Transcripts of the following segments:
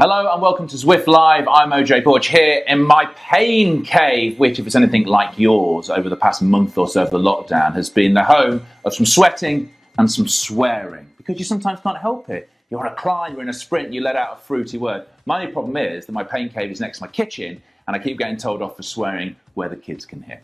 Hello and welcome to Zwift Live. I'm OJ Borch here in my pain cave, which, if it's anything like yours over the past month or so of the lockdown, has been the home of some sweating and some swearing, because you sometimes can't help it. You're on a climb, you're in a sprint, you let out a fruity word. My only problem is that my pain cave is next to my kitchen and I keep getting told off for swearing where the kids can hear.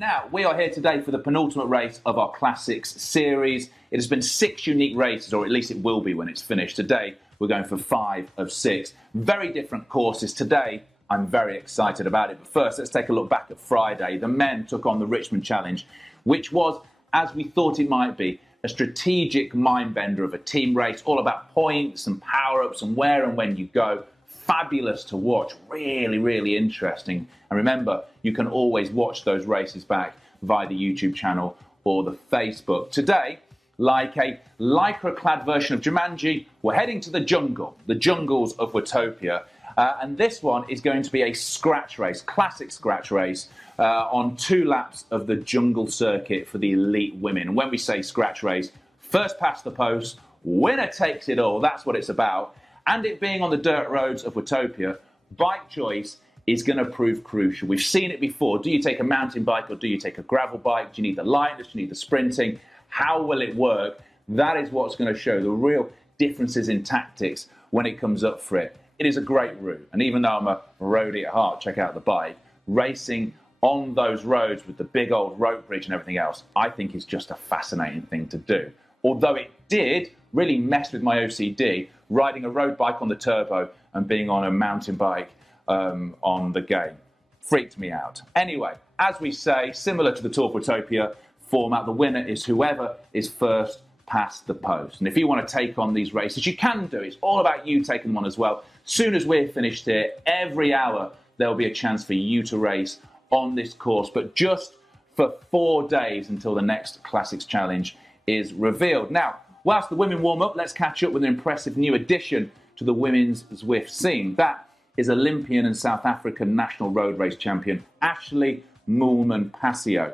Now, we are here today for the penultimate race of our Classics series. It has been 6 unique races, or at least it will be when it's finished. Today, we're going for 5 of 6. Very different courses. Today, I'm very excited about it. But first, let's take a look back at Friday. The men took on the Richmond Challenge, which was, as we thought it might be, a strategic mind-bender of a team race, all about points and power-ups and where and when you go. Fabulous to watch, really, really interesting. And remember, you can always watch those races back via the YouTube channel or the Facebook. Today, like a lycra-clad version of Jumanji, we're heading to the jungle, the jungles of Watopia. And this one is going to be a scratch race, classic scratch race, on 2 laps of the jungle circuit for the elite women. And when we say scratch race, first past the post, winner takes it all. That's what it's about. And it being on the dirt roads of Watopia, bike choice is going to prove crucial. We've seen it before. Do you take a mountain bike or do you take a gravel bike? Do you need the lightness? Do you need the sprinting? How will it work? That is what's going to show the real differences in tactics when it comes up for it. It is a great route. And even though I'm a roadie at heart, check out the bike, racing on those roads with the big old rope bridge and everything else, I think is just a fascinating thing to do. Although it did really mess with my OCD, riding a road bike on the turbo and being on a mountain bike on the game. Freaked me out. Anyway, as we say, similar to the Tour of Watopia format, the winner is whoever is first past the post. And if you want to take on these races, you can do. It's all about you taking them on as well. Soon as we're finished here, every hour there'll be a chance for you to race on this course, but just for 4 days until the next Classics Challenge is revealed. Now, whilst the women warm up, let's catch up with an impressive new addition to the women's Zwift scene. That is Olympian and South African national road race champion, Ashley Moolman-Pasio.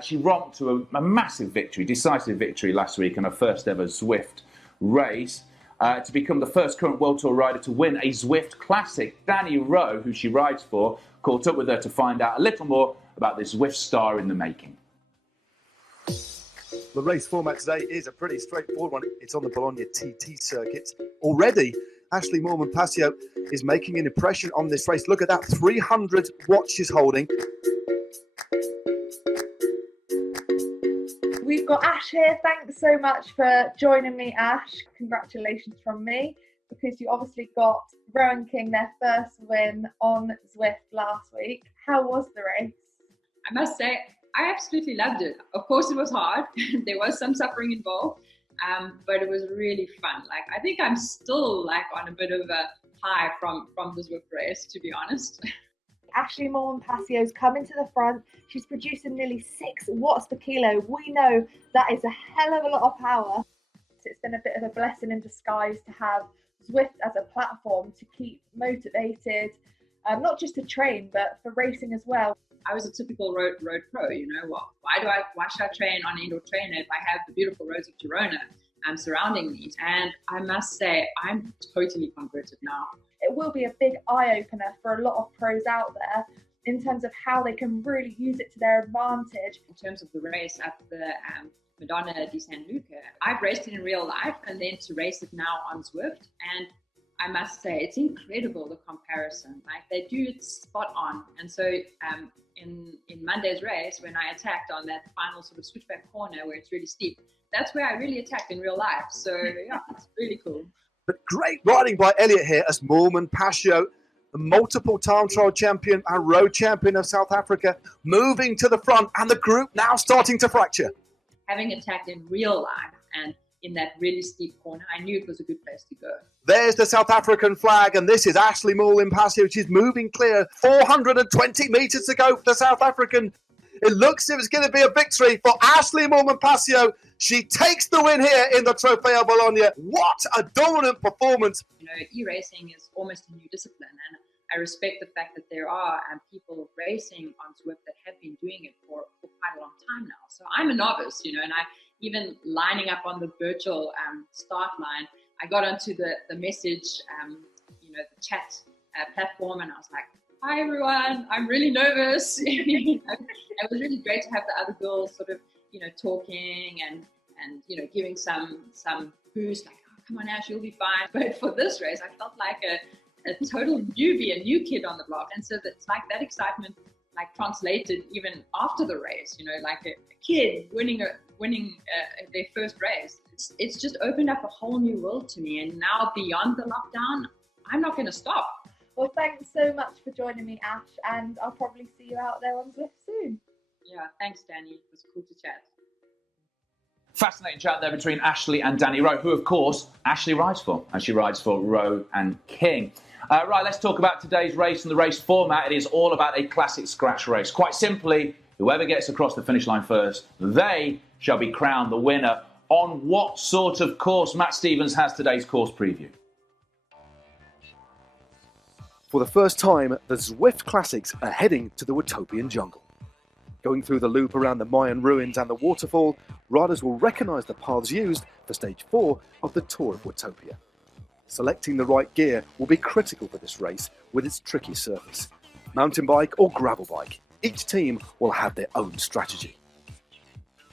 She romped to a massive victory, decisive victory last week in her first ever Zwift race to become the first current World Tour rider to win a Zwift Classic. Danny Rowe, who she rides for, caught up with her to find out a little more about this Zwift star in the making. The race format today is a pretty straightforward one. It's on the Bologna TT circuit. Already, Ashley Moolman-Pasio is making an impression on this race. Look at that, 300 watts she's holding. We've got Ash here. Thanks so much for joining me, Ash. Congratulations from me, because you obviously got Rowan King their first win on Zwift last week. How was the race? I must say, I absolutely loved it. Of course, it was hard. There was some suffering involved, but it was really fun. Like, I think I'm still on a bit of a high from the Zwift race, to be honest. Ashley Moolman-Pasio's coming to the front. She's producing nearly 6 watts per kilo. We know that is a hell of a lot of power. It's been a bit of a blessing in disguise to have Zwift as a platform to keep motivated, not just to train, but for racing as well. I was a typical road pro, you know. Why should I train on indoor trainer if I have the beautiful roads of Girona surrounding me? And I must say, I'm totally converted now. It will be a big eye-opener for a lot of pros out there in terms of how they can really use it to their advantage. In terms of the race at the Madonna di San Luca, I've raced it in real life and then to race it now on Zwift. And I must say, it's incredible, the comparison. Like, they do it spot on. And so in Monday's race, when I attacked on that final sort of switchback corner where it's really steep, that's where I really attacked in real life. So yeah, it's really cool. But great riding by Elliot here as Moolman-Pasio, the multiple time trial champion and road champion of South Africa, moving to the front, and the group now starting to fracture. Having attacked in real life and in that really steep corner, I knew it was a good place to go. There's the South African flag, and this is Ashley Moolman-Pasio. She's moving clear. 420 metres to go for the South African. It looks as if it's going to be a victory for Ashley Moolman-Pasio. She takes the win here in the Trofeo Bologna. What a dominant performance. You know, e-racing is almost a new discipline, and I respect the fact that there are people racing on Zwift that have been doing it for quite a long time now. So I'm a novice, you know, and I even lining up on the virtual start line, I got onto the message, the chat platform, and I was like, "Hi everyone, I'm really nervous." It was really great to have the other girls sort of talking and giving some boost, like, "Oh, come on Ash, you'll be fine." But for this race, I felt like a total newbie, a new kid on the block, and so that's like that excitement translated even after the race, like a kid winning their first race. It's just opened up a whole new world to me, and now beyond the lockdown, I'm not going to stop. Well, thanks so much for joining me, Ash, and I'll probably see you out there on Zwift soon. Yeah, thanks, Danny. It was cool to chat. Fascinating chat there between Ashley and Danny Rowe, who, of course, Ashley rides for. And she rides for Rowe and King. Right, let's talk about today's race and the race format. It is all about a classic scratch race. Quite simply, whoever gets across the finish line first, they shall be crowned the winner. On what sort of course? Matt Stevens has today's course preview. For the first time, the Zwift Classics are heading to the Watopian jungle. Going through the loop around the Mayan ruins and the waterfall, riders will recognise the paths used for stage 4 of the Tour of Watopia. Selecting the right gear will be critical for this race with its tricky surface. Mountain bike or gravel bike, each team will have their own strategy.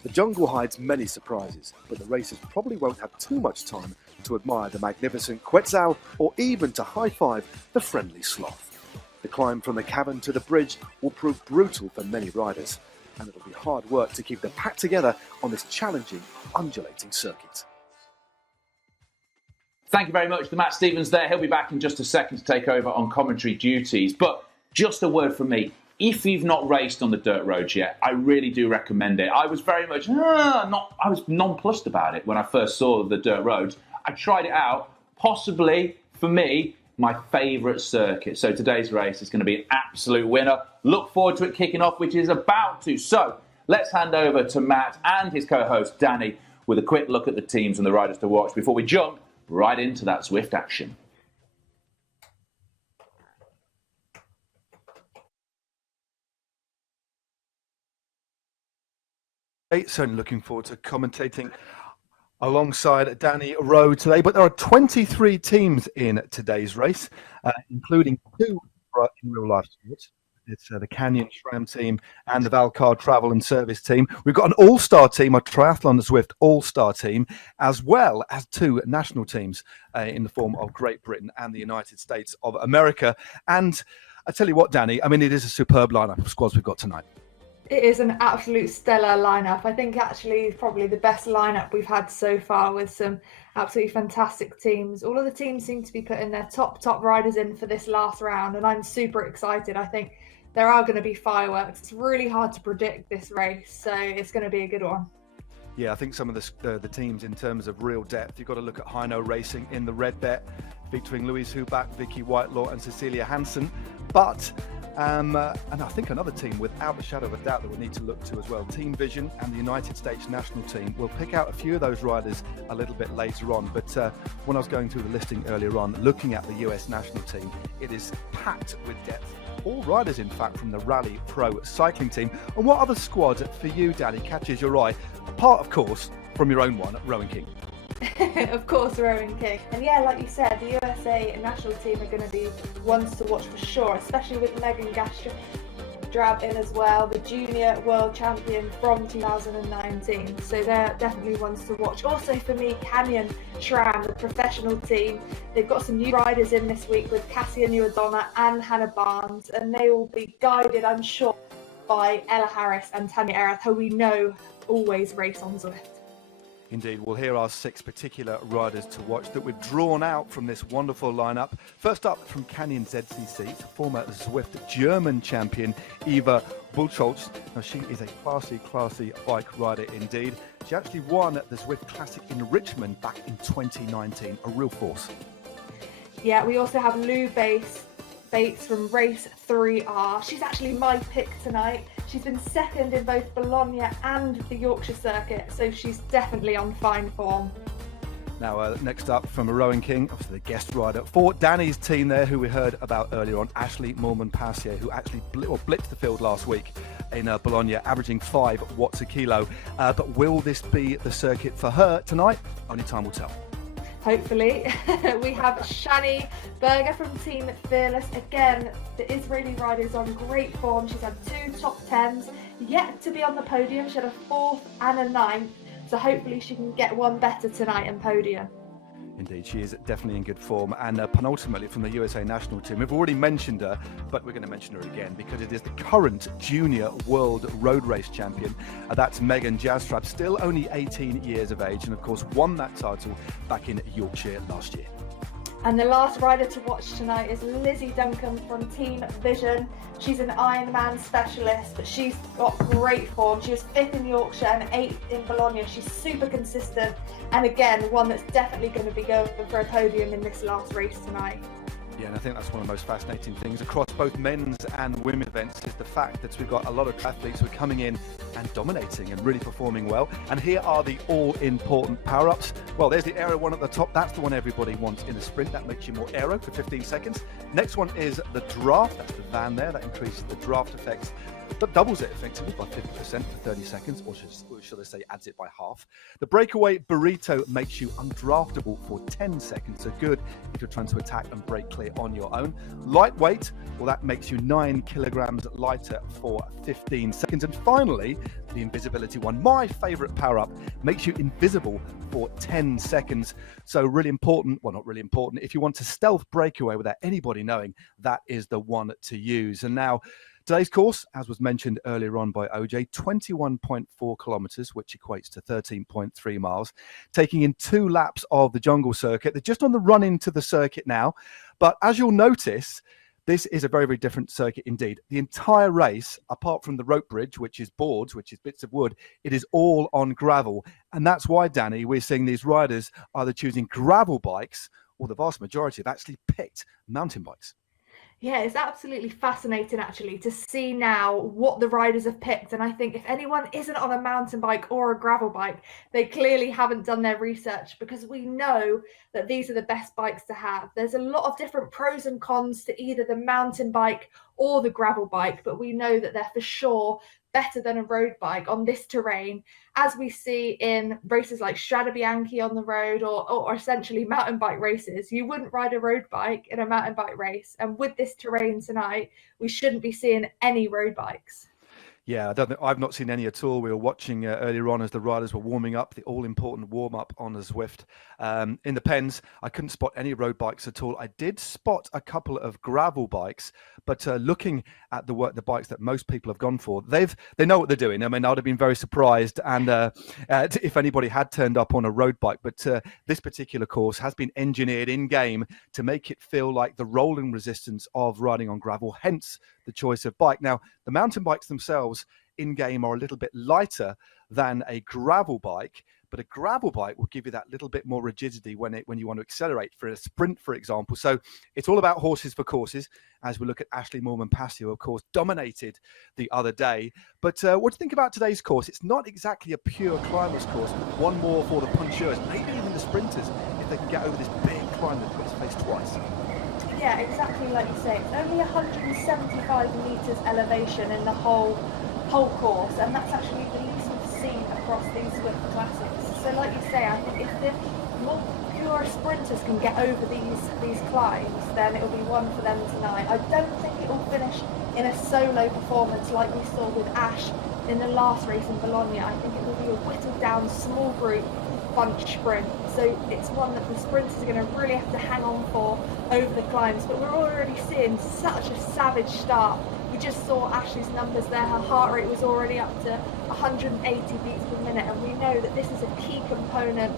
The jungle hides many surprises, but the racers probably won't have too much time to admire the magnificent Quetzal or even to high-five the friendly sloth. The climb from the cavern to the bridge will prove brutal for many riders, and it'll be hard work to keep the pack together on this challenging, undulating circuit. Thank you very much to Matt Stevens there. He'll be back in just a second to take over on commentary duties. But just a word from me. If you've not raced on the dirt roads yet, I really do recommend it. I was very much I was nonplussed about it when I first saw the dirt roads. I tried it out. Possibly, for me, my favourite circuit. So today's race is going to be an absolute winner. Look forward to it kicking off, which is about to. So let's hand over to Matt and his co-host Danny with a quick look at the teams and the riders to watch before we jump right into that Zwift action. Certainly looking forward to commentating alongside Danny Rowe today. But there are 23 teams in today's race, including 2 in real life sports. It's the Canyon SRAM team and the Valcar Travel and Service team. We've got an all-star team, a Triathlon Zwift all-star team, as well as 2 national teams in the form of Great Britain and the United States of America. And I tell you what, Danny, I mean, it is a superb lineup of squads we've got tonight. It is an absolute stellar lineup. I think actually probably the best lineup we've had so far, with some absolutely fantastic teams. All of the teams seem to be putting their top riders in for this last round, and I'm super excited. I think there are going to be fireworks. It's really hard to predict this race, so it's going to be a good one. Yeah, I think some of the teams in terms of real depth, you've got to look at Hino Racing in the red bet, featuring Louise Huback, Vicky Whitelaw and Cecilia Hansen. But and I think another team, without a shadow of a doubt, that we need to look to as well, Team Vision and the United States national team. We'll pick out a few of those riders a little bit later on. But when I was going through the listing earlier on, looking at the US national team, it is packed with depth. All riders, in fact, from the Rally Pro cycling team. And what other squad for you, Danny, catches your eye? Apart, of course, from your own one, Rowe and King. Of course, Rowe and King. And yeah, like you said, the USA national team are going to be ones to watch for sure, especially with Megan Gastrab in as well, the junior world champion from 2019. So they're definitely ones to watch. Also for me, Canyon SRAM, the professional team. They've got some new riders in this week with Cassia Newardonna and Hannah Barnes, and they will be guided, I'm sure, by Ella Harris and Tanya Erath, who we know always race on Zwift. Indeed, we'll hear our 6 particular riders to watch that we've drawn out from this wonderful lineup. First up, from Canyon ZCC, former Zwift German champion Eva Bulcholz. Now, she is a classy bike rider indeed. She actually won the Zwift Classic in Richmond back in 2019, a real force. Yeah, we also have Lou Bates from Race 3R. She's actually my pick tonight. She's been second in both Bologna and the Yorkshire circuit, so she's definitely on fine form. Now, next up from Rowe and King, obviously the guest rider for Danny's team there, who we heard about earlier on, Ashley Moolman-Passier, who actually blitzed the field last week in Bologna, averaging 5 watts a kilo. But will this be the circuit for her tonight? Only time will tell. Hopefully. We have Shani Berger from Team Fearless. Again, the Israeli rider is on great form. She's had 2 top 10s, yet to be on the podium. She had a 4th and a 9th, so hopefully she can get one better tonight and podium. Indeed, she is definitely in good form. And penultimately from the USA national team, we've already mentioned her, but we're going to mention her again because it is the current junior world road race champion. That's Megan Jastrab, still only 18 years of age, and of course won that title back in Yorkshire last year. And the last rider to watch tonight is Lizzie Duncan from Team Vision. She's an Ironman specialist, but she's got great form. She was 5th in Yorkshire and 8th in Bologna. She's super consistent, and again, one that's definitely going to be going for a podium in this last race tonight. Yeah, and I think that's one of the most fascinating things across both men's and women's events is the fact that we've got a lot of athletes who are coming in and dominating and really performing well. And here are the all-important power-ups. Well, there's the aero one at the top. That's the one everybody wants in a sprint. That makes you more aero for 15 seconds. Next one is the draft. That's the van there. That increases the draft effects. That doubles it effectively by 50% for 30 seconds, or should I say adds it by half. The breakaway burrito makes you undraftable for 10 seconds, so good if you're trying to attack and break clear on your own. Lightweight, well, that makes you 9 kilograms lighter for 15 seconds. And finally, the invisibility one, my favorite power-up, makes you invisible for 10 seconds. So really important, well, not really important, if you want to stealth breakaway without anybody knowing, that is the one to use. And now, today's course, as was mentioned earlier on by OJ, 21.4 kilometers, which equates to 13.3 miles, taking in 2 laps of the jungle circuit. They're just on the run into the circuit now. But as you'll notice, this is a very, very different circuit indeed. The entire race, apart from the rope bridge, which is boards, which is bits of wood, it is all on gravel. And that's why, Danny, we're seeing these riders either choosing gravel bikes or the vast majority have actually picked mountain bikes. Yeah, it's absolutely fascinating actually to see now what the riders have picked. And I think if anyone isn't on a mountain bike or a gravel bike, they clearly haven't done their research, because we know that these are the best bikes to have. There's a lot of different pros and cons to either the mountain bike or the gravel bike, but we know that they're for sure better than a road bike on this terrain, as we see in races like Strade Bianche on the road or essentially mountain bike races. You wouldn't ride a road bike in a mountain bike race, and with this terrain tonight, we shouldn't be seeing any road bikes. Yeah, I've not seen any at all. We were watching earlier on as the riders were warming up, the all-important warm-up on the Zwift. In the pens, I couldn't spot any road bikes at all. I did spot a couple of gravel bikes, but looking at the bikes that most people have gone for, they know what they're doing. I mean, I'd have been very surprised and if anybody had turned up on a road bike. But this particular course has been engineered in-game to make it feel like the rolling resistance of riding on gravel, hence the choice of bike. Now, the mountain bikes themselves in-game are a little bit lighter than a gravel bike, but a gravel bike will give you that little bit more rigidity when you want to accelerate for a sprint, for example. So it's all about horses for courses, as we look at Ashley Moolman-Pasio, of course, dominated the other day. But what do you think about today's course? It's not exactly a pure climbers course. One more for the puncheurs, maybe even the sprinters, if they can get over this big climb that puts face twice. Yeah, exactly like you say. It's only 175 metres elevation in the whole course, and that's actually the least we've seen across these Zwift Classics. So like you say, I think if the more pure sprinters can get over these climbs, then it'll be one for them tonight. I don't think it will finish in a solo performance like we saw with Ash in the last race in Bologna. I think it will be a whittled down small group bunch sprint, so it's one that the sprinters are going to really have to hang on for over the climbs. But we're already seeing such a savage start. We just saw Ashley's numbers there. Her heart rate was already up to 180 beats per minute, and we know that this is a key component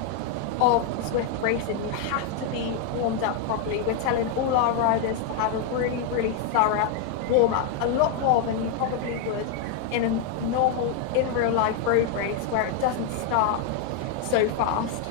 of Zwift racing. You have to be warmed up properly. We're telling all our riders to have a really, really thorough warm-up, a lot more than you probably would in a normal, in real life road race where it doesn't start so fast.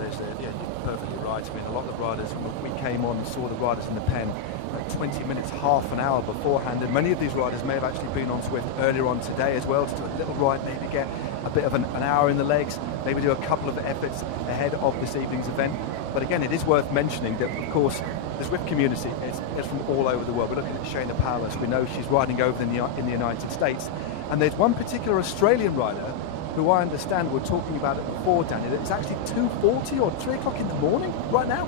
Yeah, you're perfectly right. I mean, a lot of the riders, when we came on and saw the riders in the pen, like 20 minutes, half an hour beforehand, and many of these riders may have actually been on Zwift earlier on today as well, to do a little ride, maybe get a bit of an hour in the legs, maybe do a couple of efforts ahead of this evening's event. But again, it is worth mentioning that, of course, the Zwift community is from all over the world. We're looking at Shayna Powers. We know she's riding over in the United States. And there's one particular Australian rider who I understand we're talking about it before, Danny, that it's actually 2:40 or 3 o'clock in the morning right now.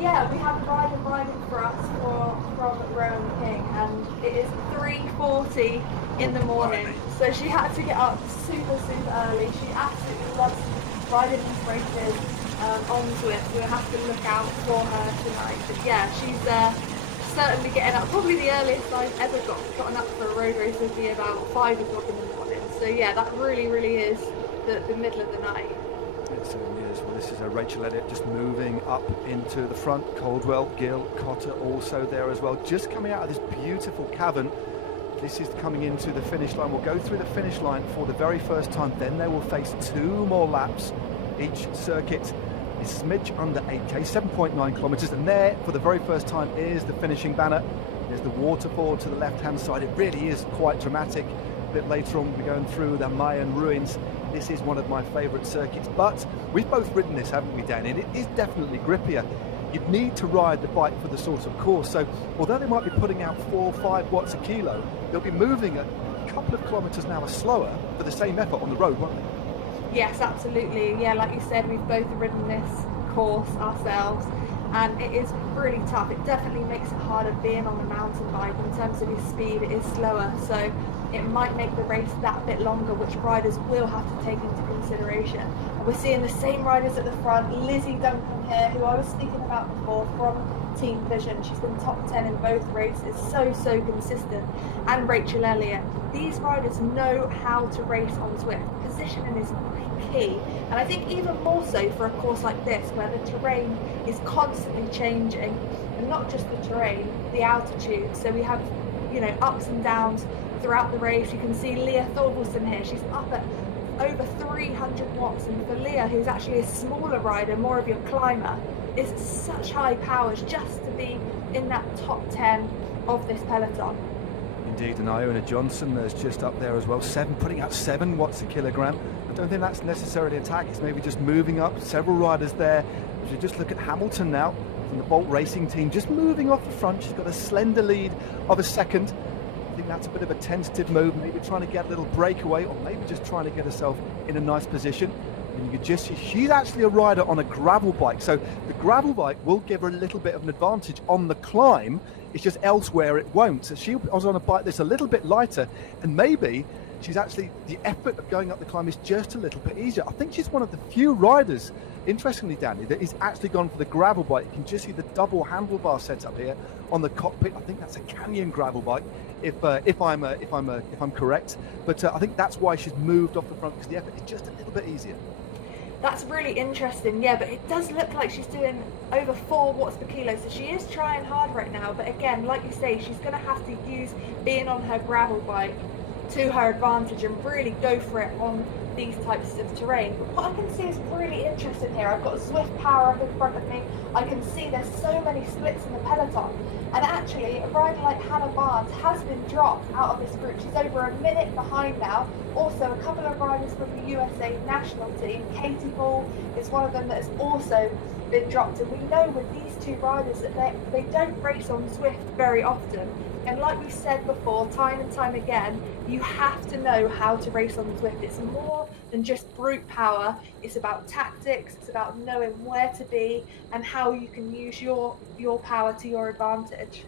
Yeah, we have a rider riding for us from Rowan King, and it is 3:40 in the morning. So she had to get up super early. She absolutely loves riding these races on Zwift. We'll have to look out for her tonight. But yeah, she's certainly getting up. Probably the earliest I've ever gotten up for a road race would be about 5 o'clock in the morning. So yeah, that really is the middle of the night. It certainly is. Well, this is Rachel Elliott just moving up into the front. Caldwell, Gill, Cotter also there as well. Just coming out of this beautiful cavern. This is coming into the finish line. We'll go through the finish line for the very first time. Then they will face 2 more laps. Each circuit is smidge under 8k, 7.9 kilometres. And there, for the very first time, is the finishing banner. There's the waterfall to the left-hand side. It really is quite dramatic. A bit later on, we'll be going through the Mayan ruins. This is one of my favourite circuits, but we've both ridden this, haven't we, Danny? And it is definitely grippier. You'd need to ride the bike for the sort of course. So although they might be putting out 4 or 5 watts a kilo, they'll be moving a couple of kilometres an hour slower for the same effort on the road, won't they? Yes, absolutely. Yeah, like you said, we've both ridden this course ourselves, and it is really tough. It definitely makes it harder being on a mountain bike. In terms of your speed, it is slower, so it might make the race that bit longer, which riders will have to take into consideration. And we're seeing the same riders at the front. Lizzie Duncan here, who I was speaking about before, from Team Vision. She's been top 10 in both races, so consistent. And Rachel Elliott. These riders know how to race on Zwift. Positioning is key, and I think even more so for a course like this, where the terrain is constantly changing, and not just the terrain, the altitude. So we have, ups and downs throughout the race. You can see Leah Thorvaldsen here. She's up at over 300 watts, and for Leah, who's actually a smaller rider, more of your climber, is such high powers just to be in that top 10 of this peloton. Indeed, and Iona Johnson is just up there as well, putting out 7 watts a kilogram. I don't think that's necessarily an attack, it's maybe just moving up. Several riders there. If you just look at Hamilton now, from the Bolt Racing team, just moving off the front. She's got a slender lead of a second. I think that's a bit of a tentative move, maybe trying to get a little breakaway, or maybe just trying to get herself in a nice position. And you could just see she's actually a rider on a gravel bike, so the gravel bike will give her a little bit of an advantage on the climb. It's just elsewhere it won't. So she was on a bike that's a little bit lighter, and maybe she's actually, the effort of going up the climb is just a little bit easier. I think she's one of the few riders, interestingly, Danny, that is actually gone for the gravel bike. You can just see the double handlebar setup here on the cockpit. I think that's a Canyon gravel bike, if I'm correct. But I think that's why she's moved off the front, because the effort is just a little bit easier. That's really interesting, yeah, but it does look like she's doing over 4 watts per kilo, so she is trying hard right now. But again, like you say, she's going to have to use being on her gravel bike to her advantage and really go for it on these types of terrain. But what I can see is really interesting here. I've got Zwift Power up in front of me. I can see there's so many splits in the peloton. And actually, a rider like Hannah Barnes has been dropped out of this group. She's over a minute behind now. Also, a couple of riders from the USA national team, Katie Ball is one of them that has also been dropped. And we know with these 2 riders that they don't race on Zwift very often. And like we said before, time and time again, you have to know how to race on Zwift. It's more than just brute power. It's about tactics. It's about knowing where to be and how you can use your power to your advantage.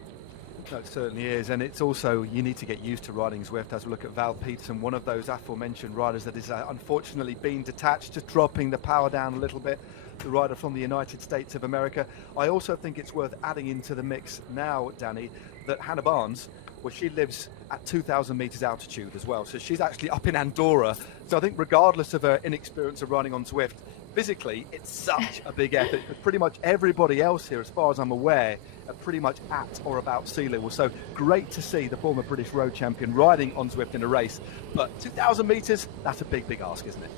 That certainly is, and it's also, you need to get used to riding Zwift. As we look at Val Peterson, one of those aforementioned riders that is unfortunately being detached, just dropping the power down a little bit, the rider from the United States of America. I also think it's worth adding into the mix now, Danny, that Hannah Barnes, well, she lives at 2,000 meters altitude as well, so she's actually up in Andorra. So I think regardless of her inexperience of riding on Zwift, physically it's such a big effort, because pretty much everybody else here, as far as I'm aware, are pretty much at or about sea level. So great to see the former British road champion riding on Zwift in a race, but 2,000 meters, that's a big ask, isn't it?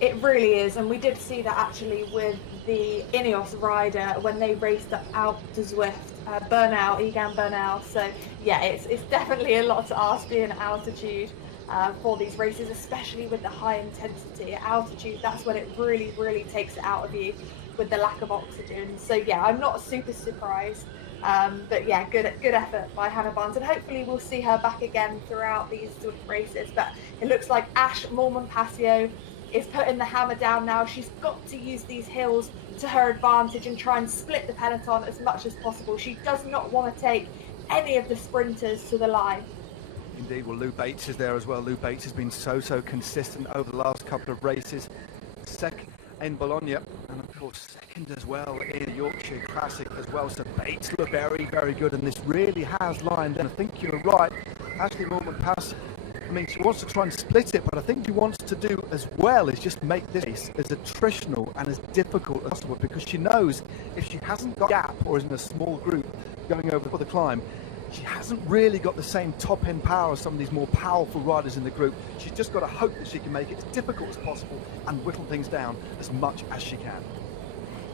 It really is, and we did see that actually with the Ineos rider when they raced out to Zwift, Egan Bernal. So yeah, it's definitely a lot to ask being at altitude for these races, especially with the high intensity. At altitude, that's when it really takes it out of you with the lack of oxygen. So yeah, I'm not super surprised But yeah, good effort by Hannah Barnes, and hopefully we'll see her back again throughout these Zwift races. But it looks like Ash Moolman-Pasio is putting the hammer down now. She's got to use these hills to her advantage and try and split the peloton as much as possible. She does not want to take any of the sprinters to the line. Indeed, well, Lou Bates is there as well. Lou Bates has been so consistent over the last couple of races. Second in Bologna, and of course second as well in the Yorkshire Classic as well. So Bates look very good, and this really has lined. And I think you're right, Ashleigh Moolman-Pasio, I mean, she wants to try and split it, but I think she wants to do as well is just make this race as attritional and as difficult as possible, because she knows if she hasn't got a gap or is in a small group going over for the climb, she hasn't really got the same top-end power as some of these more powerful riders in the group. She's just got to hope that she can make it as difficult as possible and whittle things down as much as she can.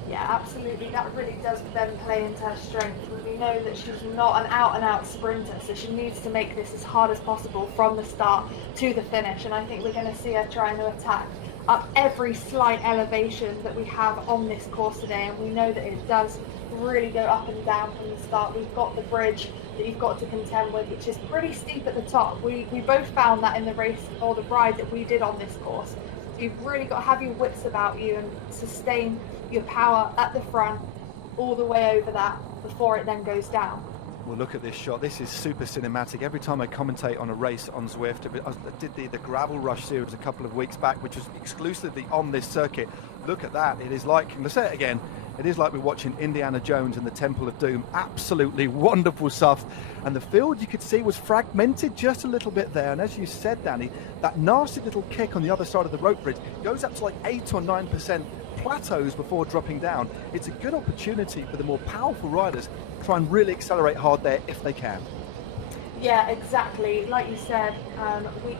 Yeah, absolutely. That really does then play into her strength. We know that she's not an out-and-out sprinter, so she needs to make this as hard as possible from the start to the finish. And I think we're going to see her trying to attack up every slight elevation that we have on this course today. And we know that it does really go up and down from the start. We've got the bridge that you've got to contend with, which is pretty steep at the top. We both found that in the race or the ride that we did on this course. So you've really got to have your wits about you and sustain your power at the front all the way over that before it then goes down. Well, look at this shot. This is super cinematic. Every time I commentate on a race on Zwift, I did the Gravel Rush series a couple of weeks back, which was exclusively on this circuit. Look at that. It is like, let's say it again, it is like we're watching Indiana Jones and the Temple of Doom. Absolutely wonderful stuff. And the field, you could see, was fragmented just a little bit there. And as you said, Danny, that nasty little kick on the other side of the rope bridge goes up to like 8 or 9% plateaus before dropping down. It's a good opportunity for the more powerful riders to try and really accelerate hard there if they can. Yeah, exactly. Like you said,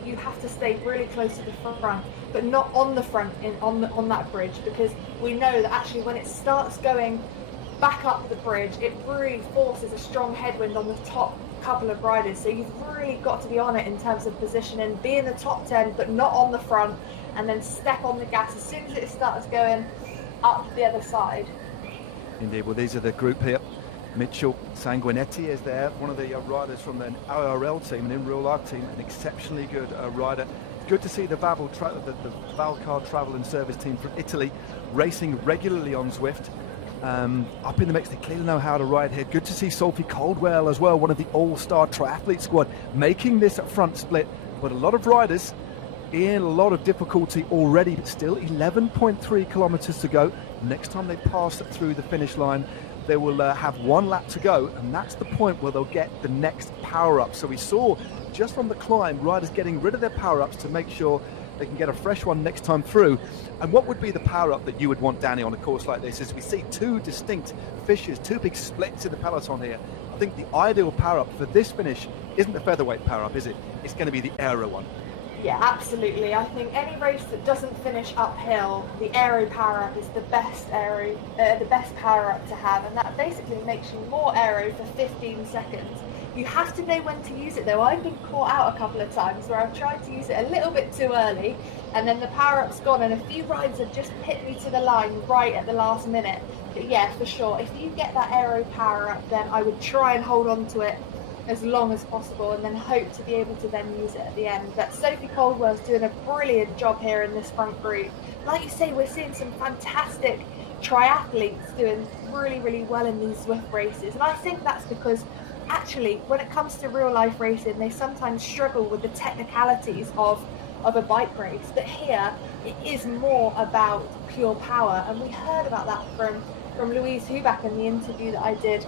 you have to stay really close to the front, but not on the front on that bridge, because we know that actually when it starts going back up the bridge, it really forces a strong headwind on the top couple of riders. So you've really got to be on it in terms of positioning, be in the top 10, but not on the front, and then step on the gas as soon as it starts going up the other side. Indeed. Well, these are the group here. Mitchell Sanguinetti is there, one of the riders from the IRL team, and in real life team, an exceptionally good rider. Good to see the Valcar Travel and Service team from Italy racing regularly on Zwift. Up in the mix, they clearly know how to ride here. Good to see Sophie Caldwell as well, one of the all-star triathlete squad, making this front split. But a lot of riders in a lot of difficulty already, but still 11.3 kilometers to go. Next time they pass through the finish line, they will have one lap to go, and that's the point where they'll get the next power-up. So we saw just from the climb, riders getting rid of their power-ups to make sure they can get a fresh one next time through. And what would be the power-up that you would want, Danny, on a course like this? As we see two distinct fissures, two big splits in the peloton here. I think the ideal power-up for this finish isn't the featherweight power-up, is it? It's going to be the aero one. Yeah, absolutely. I think any race that doesn't finish uphill, the aero power-up is the best power-up to have, and that basically makes you more aero for 15 seconds. You have to know when to use it, though. I've been caught out a couple of times where I've tried to use it a little bit too early, and then the power-up's gone, and a few rides have just hit me to the line right at the last minute. But yeah, for sure, if you get that aero power-up, then I would try and hold on to it as long as possible, and then hope to be able to then use it at the end. But Sophie Caldwell's doing a brilliant job here in this front group. Like you say, we're seeing some fantastic triathletes doing really well in these Zwift races, and I think that's because actually when it comes to real life racing, they sometimes struggle with the technicalities of a bike race, but here it is more about pure power. And we heard about that from Louise Huback in the interview that I did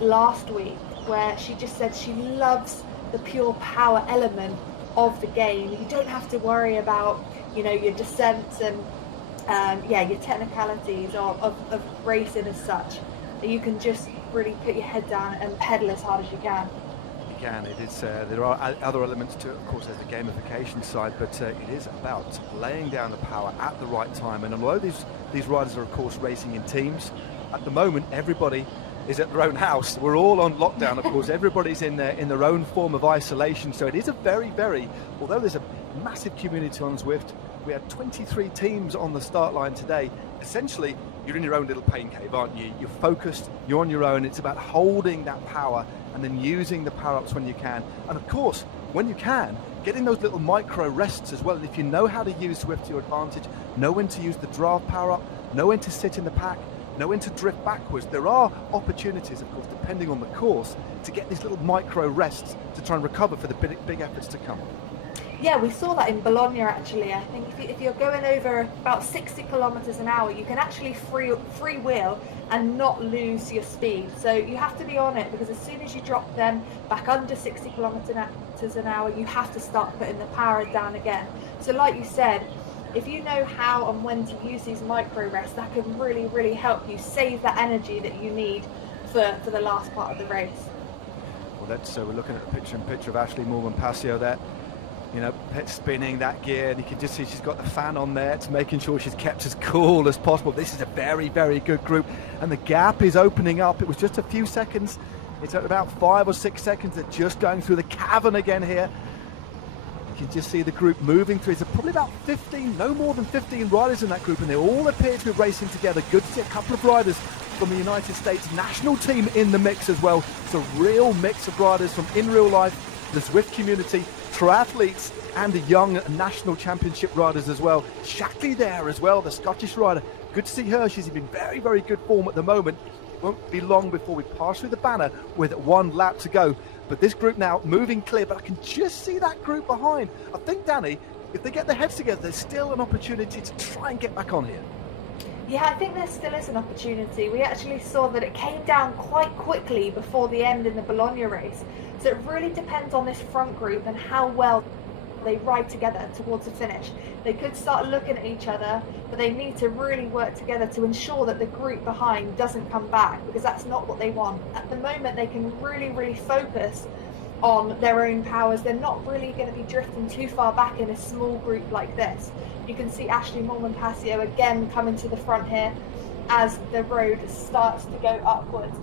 last week, where she just said she loves the pure power element of the game. You don't have to worry about, your descents and your technicalities of racing as such. You can just really put your head down and pedal as hard as you can. You can. It is. There are other elements to it. Of course, there's the gamification side, but it is about laying down the power at the right time. And although these riders are, of course, racing in teams, at the moment everybody is at their own house. We're all on lockdown, of course. Everybody's in their own form of isolation. So it is a very, although there's a massive community on Zwift, we had 23 teams on the start line today. Essentially, you're in your own little pain cave, aren't you? You're focused, you're on your own. It's about holding that power and then using the power-ups when you can. And of course, when you can, getting those little micro rests as well. And if you know how to use Zwift to your advantage, know when to use the draft power-up, know when to sit in the pack, know when to drift backwards. There are opportunities, of course, depending on the course, to get these little micro rests to try and recover for the big efforts to come. Yeah, we saw that in Bologna actually. I think if you're going over about 60 kilometers an hour, you can actually freewheel and not lose your speed. So you have to be on it, because as soon as you drop them back under 60 kilometers an hour, you have to start putting the power down again. So like you said, if you know how and when to use these micro rests, that can really, really help you save that energy that you need for the last part of the race. Well, we're looking at a picture of Ashley Moolman-Pasio there. You know, spinning that gear, and you can just see she's got the fan on there. It's making sure she's kept as cool as possible. This is a very, very good group, and the gap is opening up. It was just a few seconds. It's at about 5 or 6 seconds. They're just going through the cavern again here. You can just see the group moving through. There's probably about 15, no more than 15 riders in that group, and they all appear to be racing together. Good to see a couple of riders from the United States national team in the mix as well. It's a real mix of riders from in real life, the Zwift community, triathletes, and the young national championship riders as well. Shackley there as well, the Scottish rider. Good to see her. She's in very, very good form at the moment. It won't be long before we pass through the banner with 1 lap to go. But this group now moving clear, but I can just see that group behind. I think, Danny, if they get their heads together, there's still an opportunity to try and get back on here. Yeah, I think there still is an opportunity. We actually saw that it came down quite quickly before the end in the Bologna race. So it really depends on this front group and how well they ride together towards the finish. They could start looking at each other, but they need to really work together to ensure that the group behind doesn't come back, because that's not what they want. At the moment, they can really, really focus on their own powers. They're not really going to be drifting too far back in a small group like this. You can see Ashley Moolman-Pasio again coming to the front here as the road starts to go upwards.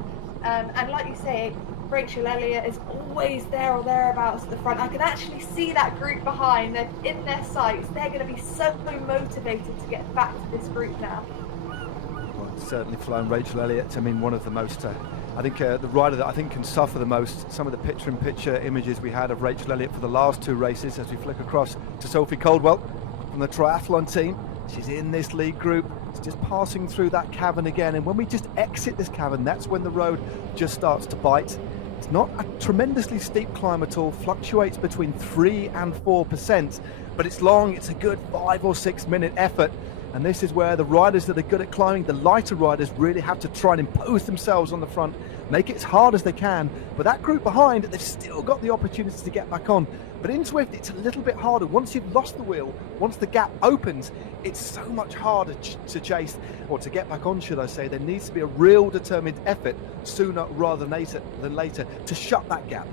And like you say, Rachel Elliott is always there or thereabouts at the front. I can actually see that group behind. They're in their sights. They're going to be so motivated to get back to this group now. Well, certainly flying Rachel Elliott. I mean, one of the most, I think the rider that I think can suffer the most. Some of the picture-in-picture images we had of Rachel Elliott for the last 2 races, as we flick across to Sophie Caldwell from the triathlon team. She's in this lead group. It's just passing through that cavern again. And when we just exit this cavern, that's when the road just starts to bite. It's not a tremendously steep climb at all, fluctuates between 3 and 4%, but it's long. It's a good 5 or 6 minute effort. And this is where the riders that are good at climbing, the lighter riders, really have to try and impose themselves on the front, make it as hard as they can. But that group behind, they've still got the opportunity to get back on. But in Zwift, it's a little bit harder. Once you've lost the wheel, once the gap opens, it's so much harder to chase, or to get back on, should I say. There needs to be a real determined effort sooner rather than later to shut that gap.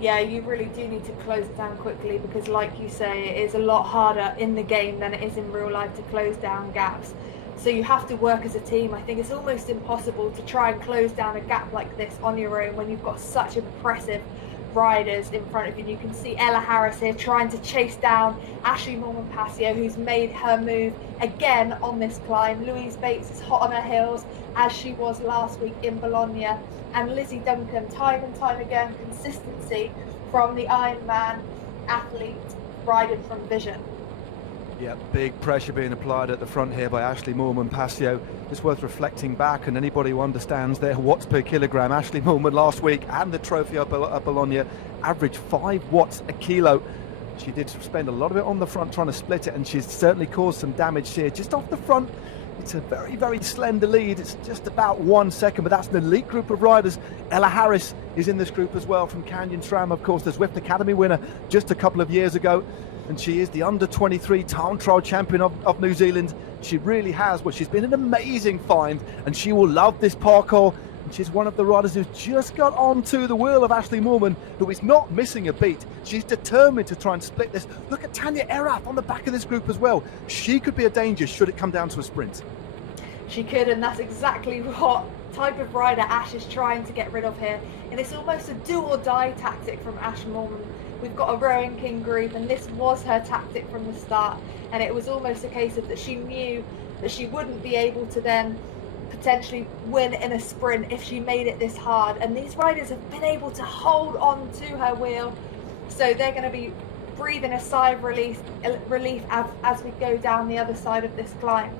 Yeah, you really do need to close it down quickly, because like you say, it is a lot harder in the game than it is in real life to close down gaps. So you have to work as a team. I think it's almost impossible to try and close down a gap like this on your own when you've got such impressive riders in front of you. You can see Ella Harris here trying to chase down Ashley Moolman-Pasio, who's made her move again on this climb. Louise Bates is hot on her heels, as she was last week in Bologna. And Lizzie Duncan, time and time again, consistency from the Ironman athlete riding from Vision. Yeah, big pressure being applied at the front here by Ashley Moolman-Pasio. Just worth reflecting back, and anybody who understands their watts per kilogram, Ashley Moolman last week and the trophy at Bologna averaged 5 watts a kilo. She did spend a lot of it on the front trying to split it, and she's certainly caused some damage here. Just off the front, it's a very, very slender lead. It's just about 1 second, but that's an elite group of riders. Ella Harris is in this group as well from Canyon SRAM, of course, the Zwift Academy winner just a couple of years ago. And she is the under-23 time trial champion of New Zealand. She really has. Well, she's been an amazing find, and she will love this parkour. And she's one of the riders who's just got onto the wheel of Ashley Moolman, who is not missing a beat. She's determined to try and split this. Look at Tanya Eraf on the back of this group as well. She could be a danger should it come down to a sprint. She could, and that's exactly what type of rider Ash is trying to get rid of here. And it's almost a do or die tactic from Ash Moolman. we've got a rowing king group, and this was her tactic from the start, and it was almost a case of that she knew that she wouldn't be able to then potentially win in a sprint if she made it this hard. And these riders have been able to hold on to her wheel, so they're going to be breathing a sigh of relief as we go down the other side of this climb.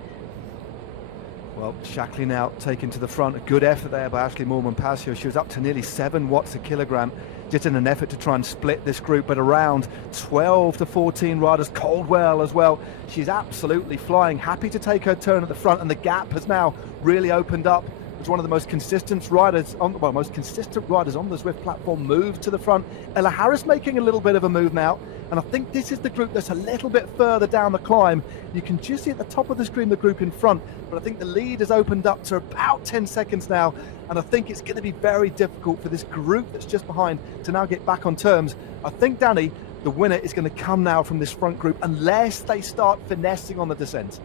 Well, Shackley now taken to the front. A good effort there by Ashley Moolman-Pasio. She was up to nearly 7 watts a kilogram just in an effort to try and split this group, but around 12 to 14 riders. Caldwell as well. She's absolutely flying. Happy to take her turn at the front, and the gap has now really opened up. It's one of the most consistent riders on the Zwift platform. Moved to the front. Ella Harris making a little bit of a move now. And I think this is the group that's a little bit further down the climb. You can just see at the top of the screen the group in front, but I think the lead has opened up to about 10 seconds now, and I think it's going to be very difficult for this group that's just behind to now get back on terms. I think, Danny, the winner is going to come now from this front group unless they start finessing on the descent.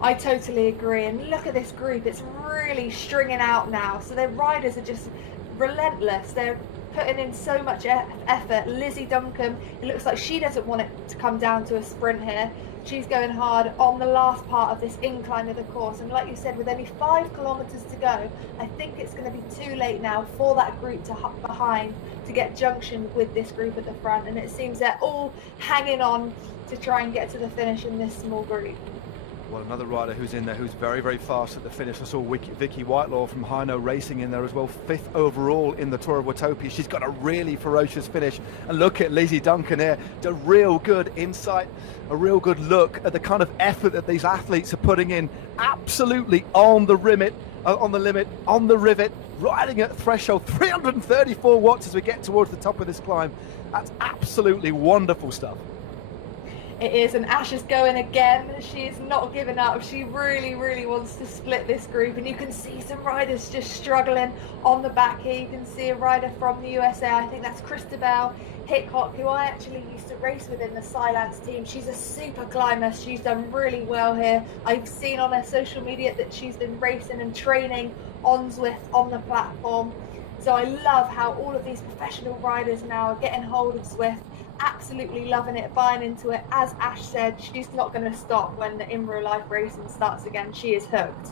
I totally agree, and look at this group, it's really stringing out now, so their riders are just relentless. They're putting in so much effort. Lizzie Duncan, it looks like she doesn't want it to come down to a sprint here. She's going hard on the last part of this incline of the course, and like you said, with only 5 kilometers to go, I think it's going to be too late now for that group to hop behind to get junction with this group at the front, and it seems they're all hanging on to try and get to the finish in this small group. Well, another rider who's in there who's very, very fast at the finish. I saw Vicky Whitelaw from Hino Racing in there as well, 5th overall in the Tour of Watopia. She's got a really ferocious finish. And look at Lizzie Duncan here. A real good insight, a real good look at the kind of effort that these athletes are putting in. Absolutely on the limit, on the rivet, riding at threshold, 334 watts as we get towards the top of this climb. That's absolutely wonderful stuff. It is, and Ash is going again. She is not giving up. She really, really wants to split this group, and you can see some riders just struggling on the back here. You can see a rider from the USA, I think that's Christabel Hickok, who I actually used to race with in the Silence team. She's a super climber. She's done really well here. I've seen on her social media that she's been racing and training on Zwift on the platform. So I love how all of these professional riders now are getting hold of Zwift, absolutely loving it, buying into it. As Ash said, she's not going to stop when the in real life racing starts again. She is hooked.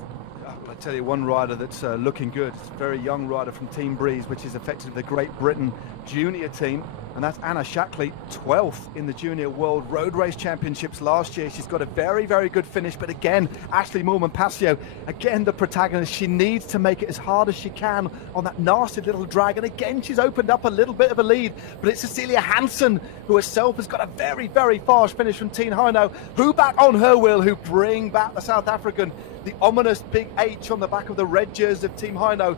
I tell you, one rider that's looking good, it's a very young rider from Team Breeze, which is effectively the Great Britain junior team, and that's Anna Shackley, 12th in the Junior World Road Race Championships last year. She's got a very, very good finish, but again, Ashley Moolman-Pasio, again the protagonist. She needs to make it as hard as she can on that nasty little drag, and again she's opened up a little bit of a lead, but it's Cecilia Hansen, who herself has got a very, very fast finish from Team Hino, who back on her wheel, who bring back the South African, the ominous big H on the back of the red jersey of Team Hino.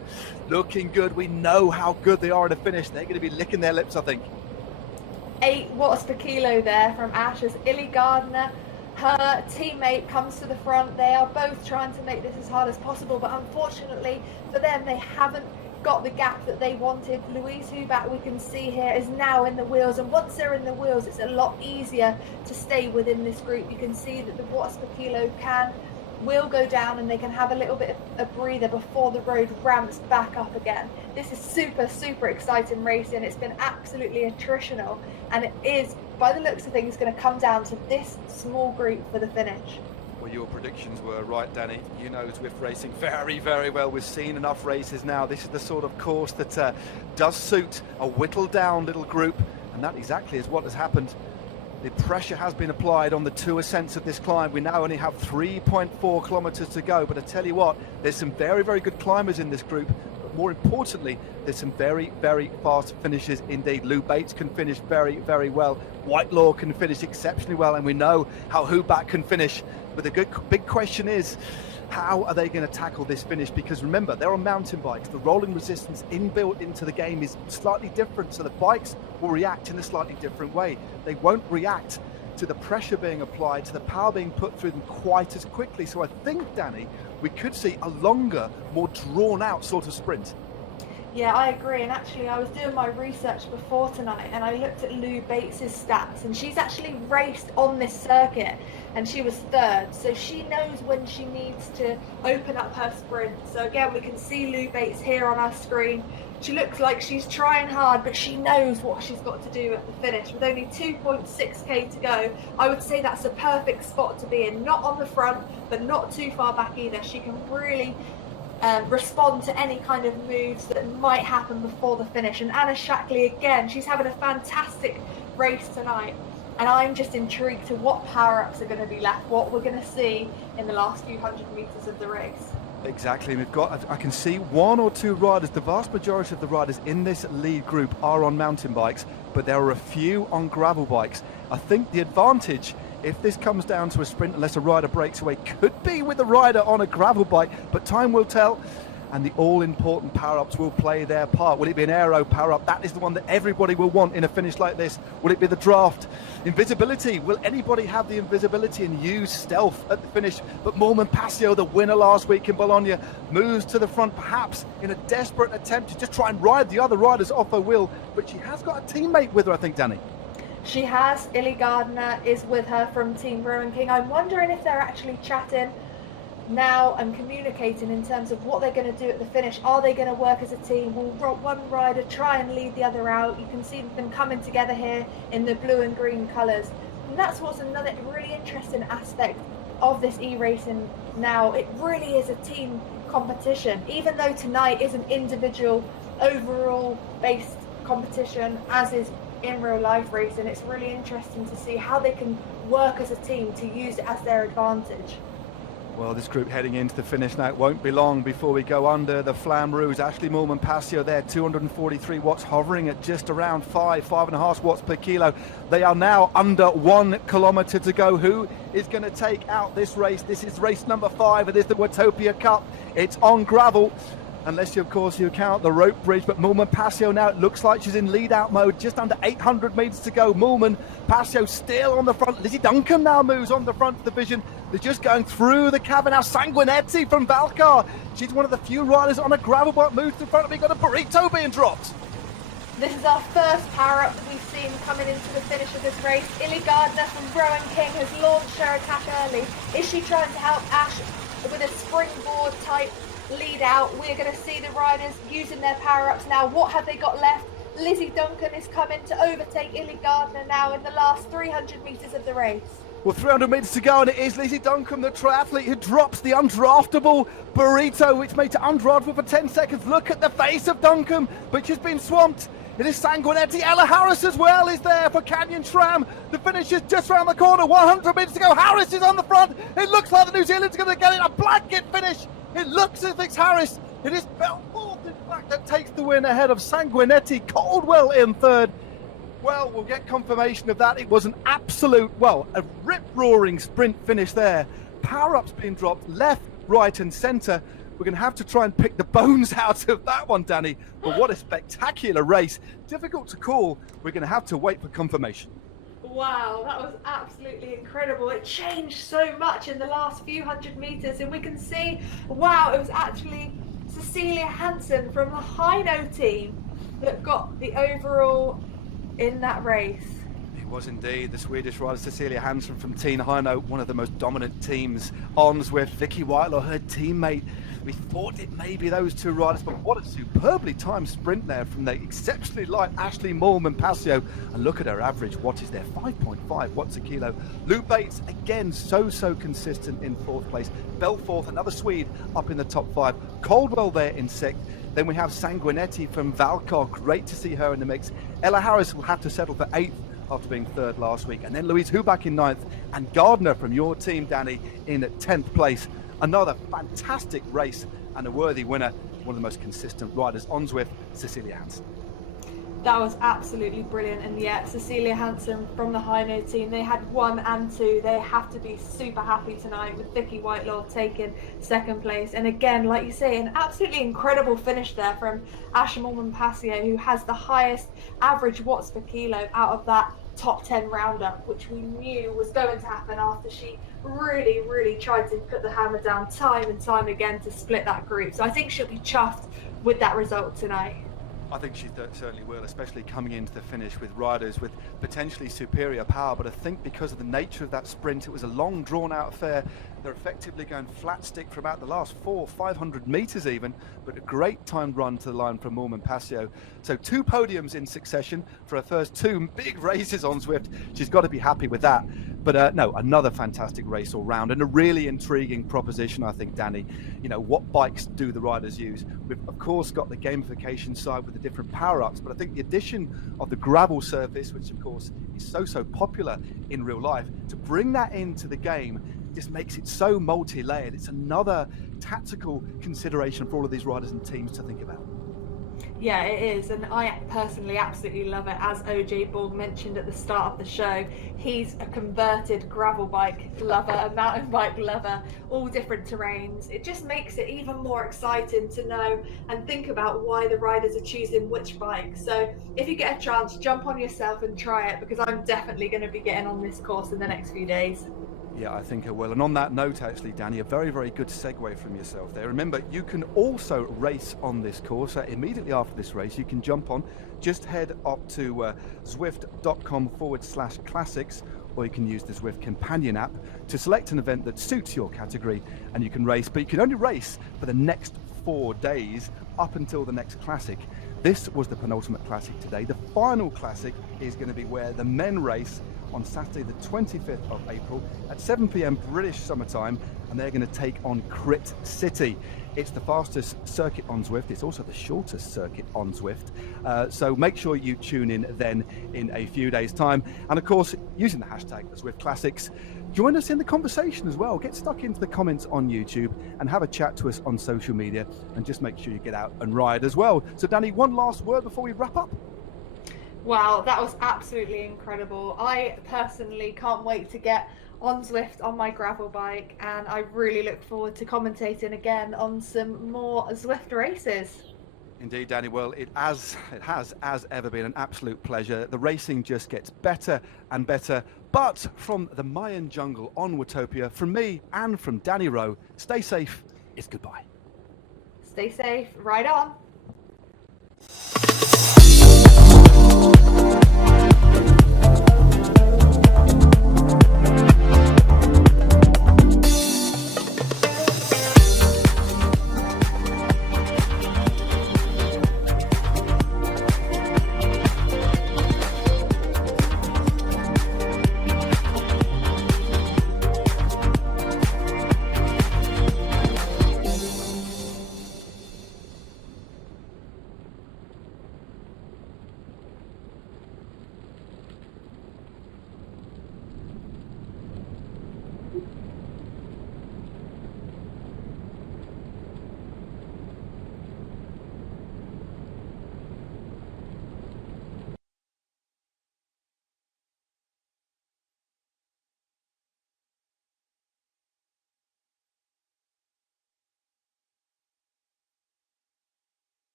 Looking good. We know how good they are in a finish. They're going to be licking their lips, I think. 8 watts per kilo there from Ash as Illy Gardner, her teammate, comes to the front. They are both trying to make this as hard as possible, but unfortunately for them, they haven't got the gap that they wanted. Louise Huback, we can see here, is now in the wheels, and once they're in the wheels, it's a lot easier to stay within this group. You can see that the watts per kilo will go down, and they can have a little bit of a breather before the road ramps back up again. This is super, super exciting racing. It's been absolutely attritional, and it is, by the looks of things, going to come down to this small group for the finish. Well, your predictions were right, Danny. You know Zwift racing very, very well. We've seen enough races now. This is the sort of course that does suit a whittled down little group, and that exactly is what has happened. The pressure has been applied on the 2 ascents of this climb. We now only have 3.4 kilometers to go, but I tell you what, there's some very, very good climbers in this group, but more importantly, there's some very, very fast finishers indeed. Lou Bates can finish very, very well. Whitelaw can finish exceptionally well, and we know how Huback can finish. But the big question is, how are they going to tackle this finish? Because remember, they're on mountain bikes. The rolling resistance inbuilt into the game is slightly different, so the bikes will react in a slightly different way. They won't react to the pressure being applied, to the power being put through them quite as quickly. So I think, Danny, we could see a longer, more drawn out sort of sprint. Yeah, I agree. And actually, I was doing my research before tonight and I looked at Lou Bates's stats, and she's actually raced on this circuit and she was third. So she knows when she needs to open up her sprint. So again, we can see Lou Bates here on our screen. She looks like she's trying hard, but she knows what she's got to do at the finish. With only 2.6k to go, I would say that's a perfect spot to be in. Not on the front, but not too far back either. She can really respond to any kind of moves that might happen before the finish. And Anna Shackley, again, she's having a fantastic race tonight. And I'm just intrigued to what power-ups are going to be left, what we're going to see in the last few hundred metres of the race. Exactly, and we've got, I can see one or two riders, the vast majority of the riders in this lead group are on mountain bikes, but there are a few on gravel bikes. I think the advantage, if this comes down to a sprint, unless a rider breaks away, could be with a rider on a gravel bike, but time will tell. And the all-important power-ups will play their part. Will it be an aero power-up? That is the one that everybody will want in a finish like this. Will it be the draft? Invisibility. Will anybody have the invisibility and use stealth at the finish? But Mormon Passio, the winner last week in Bologna, moves to the front, perhaps in a desperate attempt to just try and ride the other riders off her wheel. But she has got a teammate with her, I think, Danny. She has. Illy Gardner is with her from Team Rowan King. I'm wondering if they're actually chatting now and communicating in terms of what they're going to do at the finish. Are they going to work as a team? Will one rider try and lead the other out? You can see them coming together here in the blue and green colours. And that's what's another really interesting aspect of this e-racing now. It really is a team competition. Even though tonight is an individual overall based competition, as is in real life racing, it's really interesting to see how they can work as a team to use it as their advantage. Well, this group heading into the finish now, it won't be long before we go under the Flamme Rouge. Ashley Moolman Passio there, 243 watts, hovering at just around 5.5 watts per kilo. They are now under 1 kilometre to go. Who is going to take out this race? This is race number 5. It is the Watopia Cup. It's on gravel, unless, of course, you count the rope bridge. But Moolman Passio now, it looks like she's in lead-out mode. Just under 800 metres to go. Moolman Passio still on the front. Lizzie Duncan now moves on the front division. They're just going through the cabin now. Sanguinetti from Valcar. She's one of the few riders on a gravel bike. Moves to front of me. Got a burrito being dropped. This is our first power-up that we've seen coming into the finish of this race. Illy Gardner from Rowan King has launched her attack early. Is she trying to help Ash with a springboard type lead out? We're going to see the riders using their power-ups now. What have they got left? Lizzie Duncan is coming to overtake Illy Gardner now in the last 300 metres of the race. Well, 300 metres to go, and it is Lizzie Duncan, the triathlete, who drops the undraftable burrito, which made it undraftable for 10 seconds. Look at the face of Duncan, but she's been swamped. It is Sanguinetti. Ella Harris as well is there for Canyon Tram. The finish is just around the corner. 100 metres to go. Harris is on the front. It looks like the New Zealand's going to get it. A blanket finish. It looks as if it's Harris. It is Belfort, in fact, that takes the win ahead of Sanguinetti. Caldwell in third. Well, we'll get confirmation of that. It was an absolute, well, a rip-roaring sprint finish there. Power-ups being dropped left, right and centre. We're going to have to try and pick the bones out of that one, Danny. But what a spectacular race. Difficult to call. We're going to have to wait for confirmation. Wow, that was absolutely incredible. It changed so much in the last few hundred metres, and we can see, wow, it was actually Cecilia Hansen from the Hino team that got the overall in that race. It was indeed the Swedish rider Cecilia Hansen from Team Hino, one of the most dominant teams on Zwift. Vicky Whitelaw, her teammate. We thought it may be those two riders, but what a superbly timed sprint there from the exceptionally light Ashley Moolman Passio. And look at her average. What is there? 5.5 watts a kilo. Lou Bates, again, so consistent in fourth place. Belfort, another Swede, up in the top 5. Caldwell there in sixth. Then we have Sanguinetti from Valcar. Great to see her in the mix. Ella Harris will have to settle for 8th after being 3rd last week. And then Louise Huback in 9th. And Gardner from your team, Danny, in 10th place. Another fantastic race and a worthy winner. One of the most consistent riders on Zwift, Cecilia Hansen. That was absolutely brilliant. And yeah, Cecilia Hansen from the Hino team, they had 1 and 2. They have to be super happy tonight with Vicky Whitelaw taking 2nd place. And again, like you say, an absolutely incredible finish there from Ashley Moolman Passio, who has the highest average watts per kilo out of that top 10 roundup, which we knew was going to happen after she really tried to put the hammer down time and time again to split that group. So I think she'll be chuffed with that result tonight. I think she certainly will, especially coming into the finish with riders with potentially superior power. But I think because of the nature of that sprint, it was a long, drawn-out affair. They're effectively going flat stick for about the last 400-500 meters even, but a great timed run to the line from Moolman Pasio. So 2 podiums in succession for her first 2 big races on Zwift. She's got to be happy with that. But no, another fantastic race all round and a really intriguing proposition, I think, Danny. You know, what bikes do the riders use? We've, of course, got the gamification side with the different power-ups, but I think the addition of the gravel surface, which, of course, is so popular in real life, to bring that into the game just makes it so multi-layered. It's another tactical consideration for all of these riders and teams to think about. Yeah, it is, and I personally absolutely love it. As OJ Borg mentioned at the start of the show, he's a converted gravel bike lover, a mountain bike lover, all different terrains. It just makes it even more exciting to know and think about why the riders are choosing which bike. So if you get a chance, jump on yourself and try it, because I'm definitely going to be getting on this course in the next few days. Yeah, I think I will. And on that note, actually, Danny, a very, very good segue from yourself there. Remember, you can also race on this course. Immediately after this race, you can jump on. Just head up to Zwift.com/classics, or you can use the Zwift companion app to select an event that suits your category, and you can race. But you can only race for the next 4 days up until the next classic. This was the penultimate classic today. The final classic is going to be where the men race on Saturday the 25th of April at 7 p.m. British summertime, and they're going to take on Crit City. It's the fastest circuit on Zwift. It's also the shortest circuit on Zwift. So make sure you tune in then in a few days' time. And of course, using the hashtag Zwift Classics, join us in the conversation as well. Get stuck into the comments on YouTube and have a chat to us on social media, and just make sure you get out and ride as well. So Danny, one last word before we wrap up. Wow, that was absolutely incredible. I personally can't wait to get on Zwift on my gravel bike, and I really look forward to commentating again on some more Zwift races. Indeed, Danny. Well, it has as ever been an absolute pleasure. The racing just gets better and better. But from the Mayan jungle on Watopia, from me and from Danny Rowe, stay safe. It's goodbye. Stay safe. Ride on.